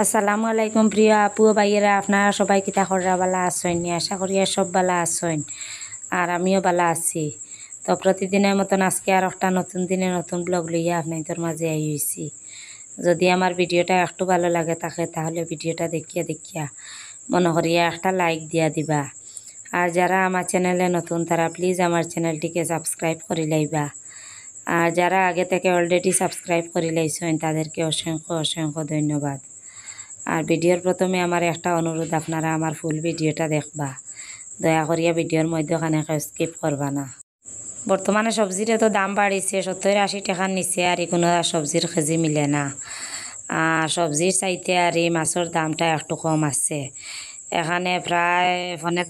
আসসালামু আলাইকুম প্রিয় আপু ভাইয়েরা, আপনারা সবাই কিতা খররা বালা আসেন, আশা করি সব বালা আসেন আর আমিও বালা আছি। তো প্রতিদিনের মতন আজকে আর একটা নতুন দিনে নতুন ব্লগ লইয়া আপনাদের মাঝে আইছি। যদি আমার ভিডিওটা একটু ভালো লাগে থাকে তাহলে ভিডিওটা দেখিয়া দেখিয়া মনে করিয়া একটা লাইক দিয়া দিবা। আর যারা আমার চ্যানেলে নতুন তারা প্লিজ আমার চ্যানেলটিকে সাবস্ক্রাইব করে লাইবা। আর যারা আগে থেকে অলরেডি সাবস্ক্রাইব করে লাইছেন তাদেরকে অসংখ্য অসংখ্য ধন্যবাদ। আর ভিডিওর প্রথমে আমার একটা অনুরোধ, আপনারা আমার ফুল ভিডিওটা দেখবা, দয়া করিয়া ভিডিওর মধ্যখানে স্কিপ করবা না। বর্তমানে সবজির এত দাম বাড়িছে, 70-80 টাকার নিচে আর কোনো সবজির কেজি মিলে না। আর সবজির চাইতে আর এই মাছের দামটা একটু কম আছে। এখানে প্রায়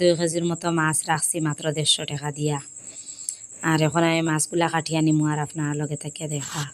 2 কেজির মতো মাছ রাখছি মাত্র 150 টাকা দিয়া। আর এখন আমি মাছগুলা কাটিয়া নিমু আর আপনার লগে থেকে দেখা।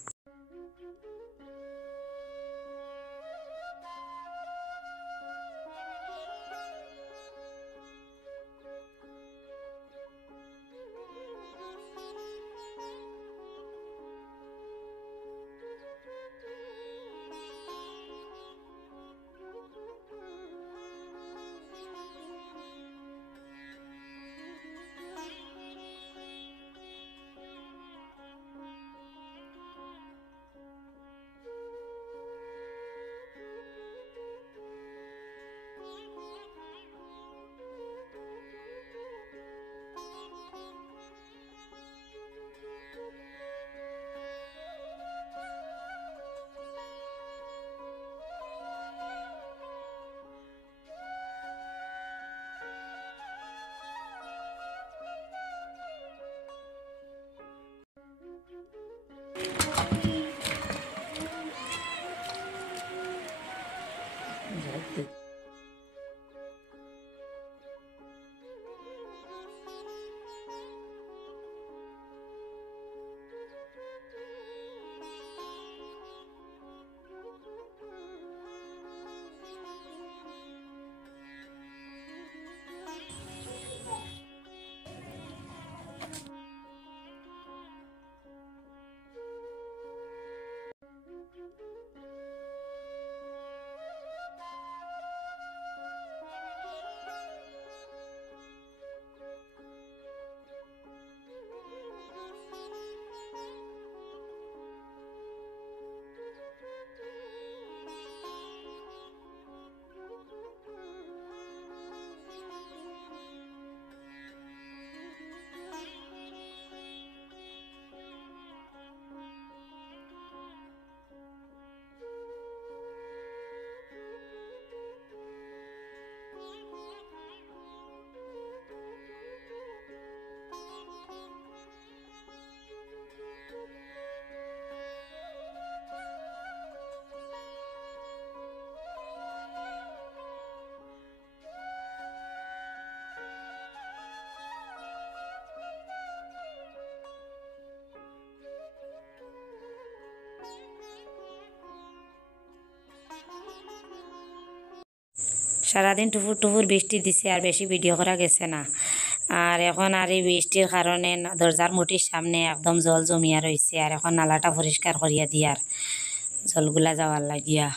সারাদিন টুপুর টুপুর বৃষ্টি দিছে আর বেশি ভিডিও করা গেছে না। আর এখন আর এই বৃষ্টির কারণে দরজার মুটির সামনে একদম জল জমিয়া রয়েছে। আর এখন নালাটা পরিষ্কার করিয়া দিয়ার জলগুলা যাওয়ার লাগিয়া।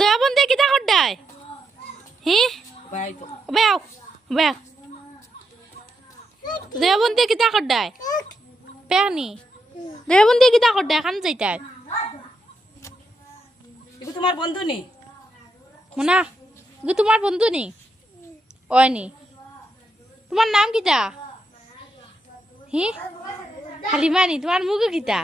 দয়াবন্দে কিতা করডায় হি বেও বেও দয়াবন্দে কিতা করডায় পেনি দয়াবন্দে কিতা করডায় খান যাইতায় এগো তোমার বন্ধু নি মোনা গো তোমার বন্ধু নি ওয়নি তোমার নাম কিতা হি হালিমা নি তোমার মুখ কিতা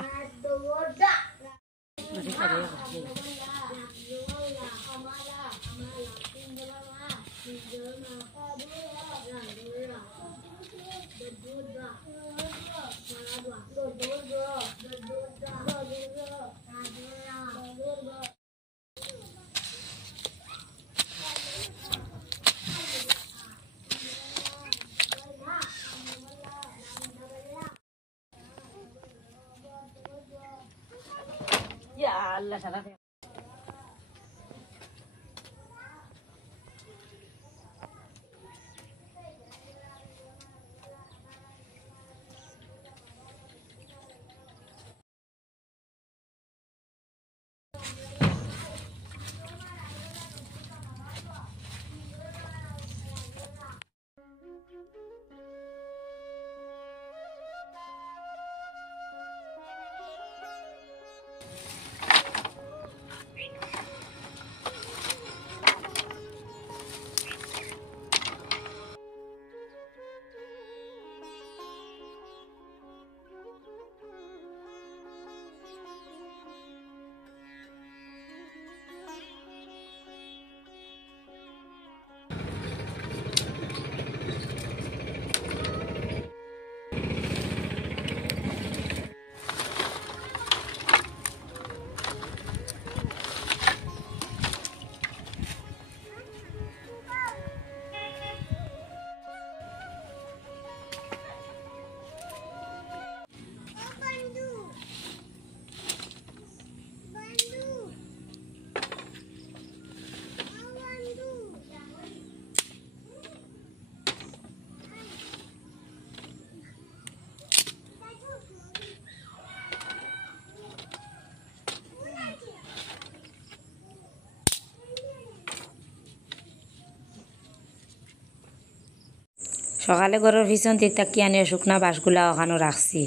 সকালে গরুর পিছন দিক তাকিয়ে আনিয়ে শুকনা বাঁশগুলা ওখানো রাখছি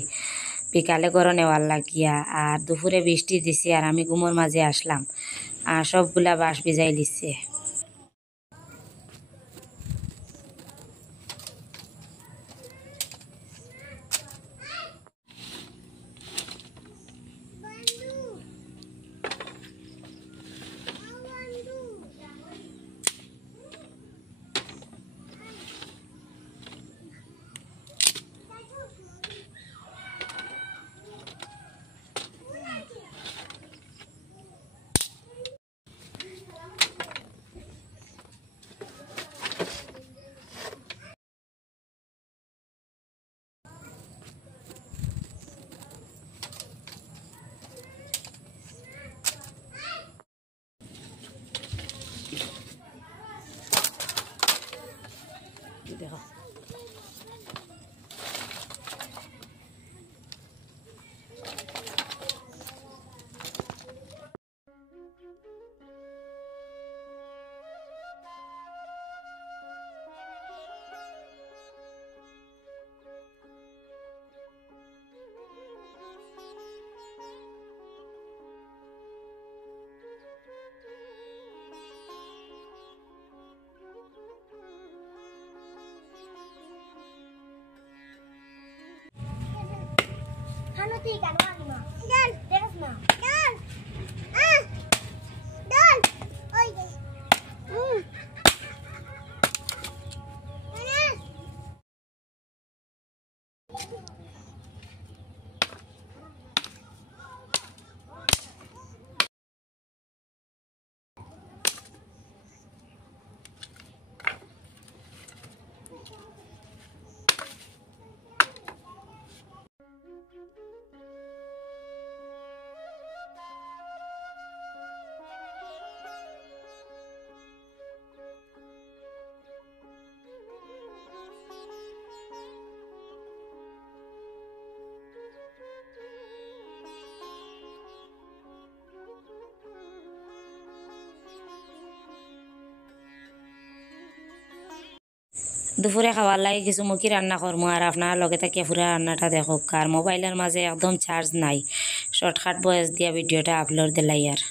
বিকালে গরু নেওয়ার লাগিয়া আর দুপুরে বৃষ্টি দিছে আর আমি ঘুমোর মাঝে আসলাম আর সবগুলা বাঁশ ভিজাই লিছে দেখো Tiga doang lima. Dan, deras mah. Dan, ah, dan, oh iya. Mana? দুপুরে খাওয়ার লাগে কিছু মুখি রান্না করবো আর আপনার লগে থাকিয়া পুরা রান্নাটা দেখো আর মোবাইলের মাঝে একদম চার্জ নাই শর্টকাট বয়স দিয়া ভিডিওটা আপলোড দিলাই আর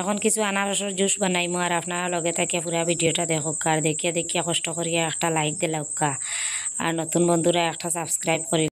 এখন কিছু আনারসের জুস বানাইমু আর আপনারা লগে থাকে পুরা ভিডিওটা দেখুক আর দেখিয়া দেখিয়া কষ্ট করিয়া একটা লাইক দিলাউকা আর নতুন বন্ধুরা একটা সাবস্ক্রাইব করি।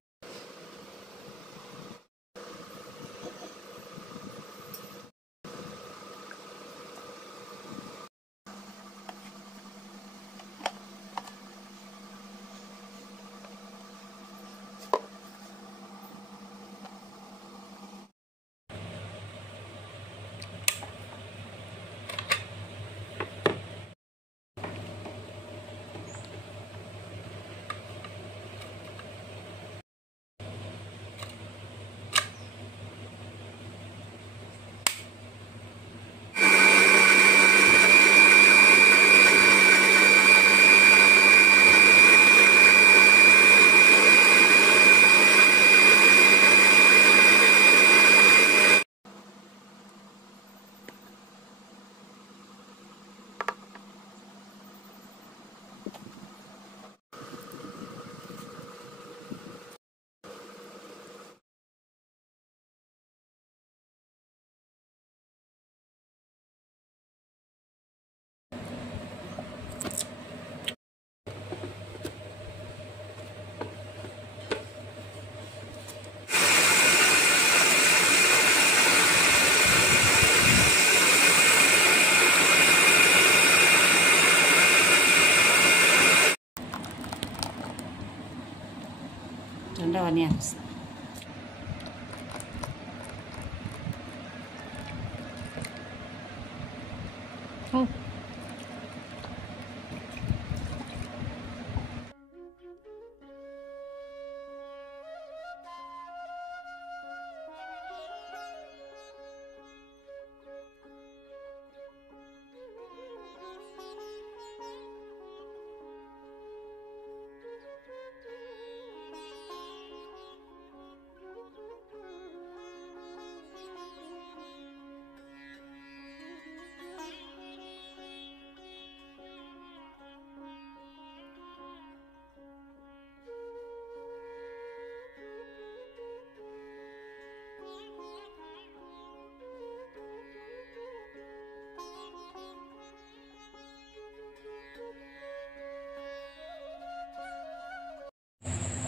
ঠান্ডা পানি আসছে।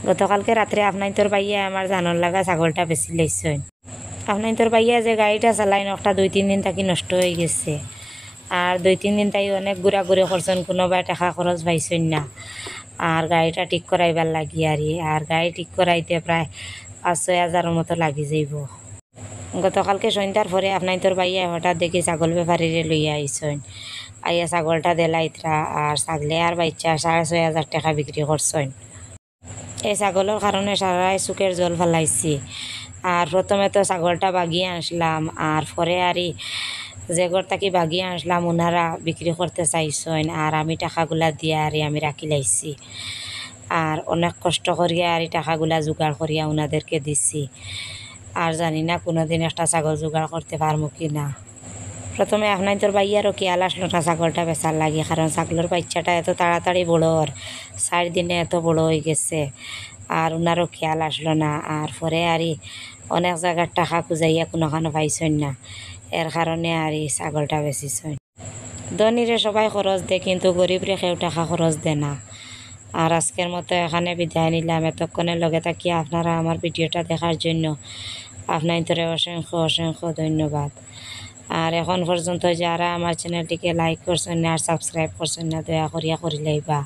গতকালকে রাত্রে আপনার তোর বাইয়া আমার জানর লাগা ছাগলটা বেশি লাইছেন। আপনার তোর বাইয়া যে গাড়িটা চালাইন একটা 2-3 দিন থাকি নষ্ট হয়ে গেছে আর 2-3 দিন তাই অনেক ঘুরাঘুরি করছেন, কোনোবাই টাকা খরচ পাইছেন না আর গাড়িটা ঠিক করাইবার লাগি আর গাড়ি ঠিক করাইতে প্রায় 5-6 হাজারের মতো লাগি যাইব। গতকালকে সন্ধ্যার পরে আপনার তোর বাইয়া হঠাৎ দেখি ছাগল ব্যাপারীরে লইয়া আইসেন, আইয়া ছাগলটা দেলাইতরা আর ছাগলে আর বাচ্চা 6.5 হাজার টাকা বিক্রি করছেন। এই ছাগলের কারণে সারাই চুকের জল ফেলাইছি আর প্রথমে তো ছাগলটা বাগিয়ে আনলাম আর পরে আরই যে ঘর থাকি বাগিয়ে আনলাম ওনারা বিক্রি করতে চাইছেন আর আমি টাকাগুলা দিয়ে আমি রাখি লাইছি আর অনেক কষ্ট করিয়া আর এই টাকাগুলা জোগাড় করিয়া ওনাদেরকে দিছি আর জানি না কোনোদিন একটা ছাগল জোগাড় করতে পারবো কি না। প্রথমে আপনার তোর বাইয়ারও খেয়াল আসলো না ছাগলটা বেচার লাগে, কারণ ছাগলের বাচ্চাটা এত তাড়াতাড়ি বড় ওর 4 দিনে এত বড় হয়ে গেছে আর ওনারও খেয়াল আসলো না আর পরে আরই অনেক জায়গার টাকা খুঁজাইয়া কোনোখানে পাইছেন না, এর কারণে আরই ছাগলটা বেচিছেন। ধনীরে সবাই খরচ দেয় কিন্তু গরিবরে কেউ টাকা খরচ দেয় না। আর আজকের মতো এখানে বিদায় নিলাম। এতক্ষণের লগে থাকি আপনারা আমার ভিডিওটা দেখার জন্য আপনাদের অসংখ্য অসংখ্য ধন্যবাদ। আর এখন পর্যন্ত যারা আমার চ্যানেলটিকে লাইক করছেন না আর সাবস্ক্রাইব করছেন না দয়া করিয়া করিলেইবা।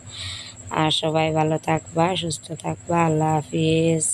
আর সবাই ভালো থাকবা, সুস্থ থাকবা। আল্লাহ হাফিজ।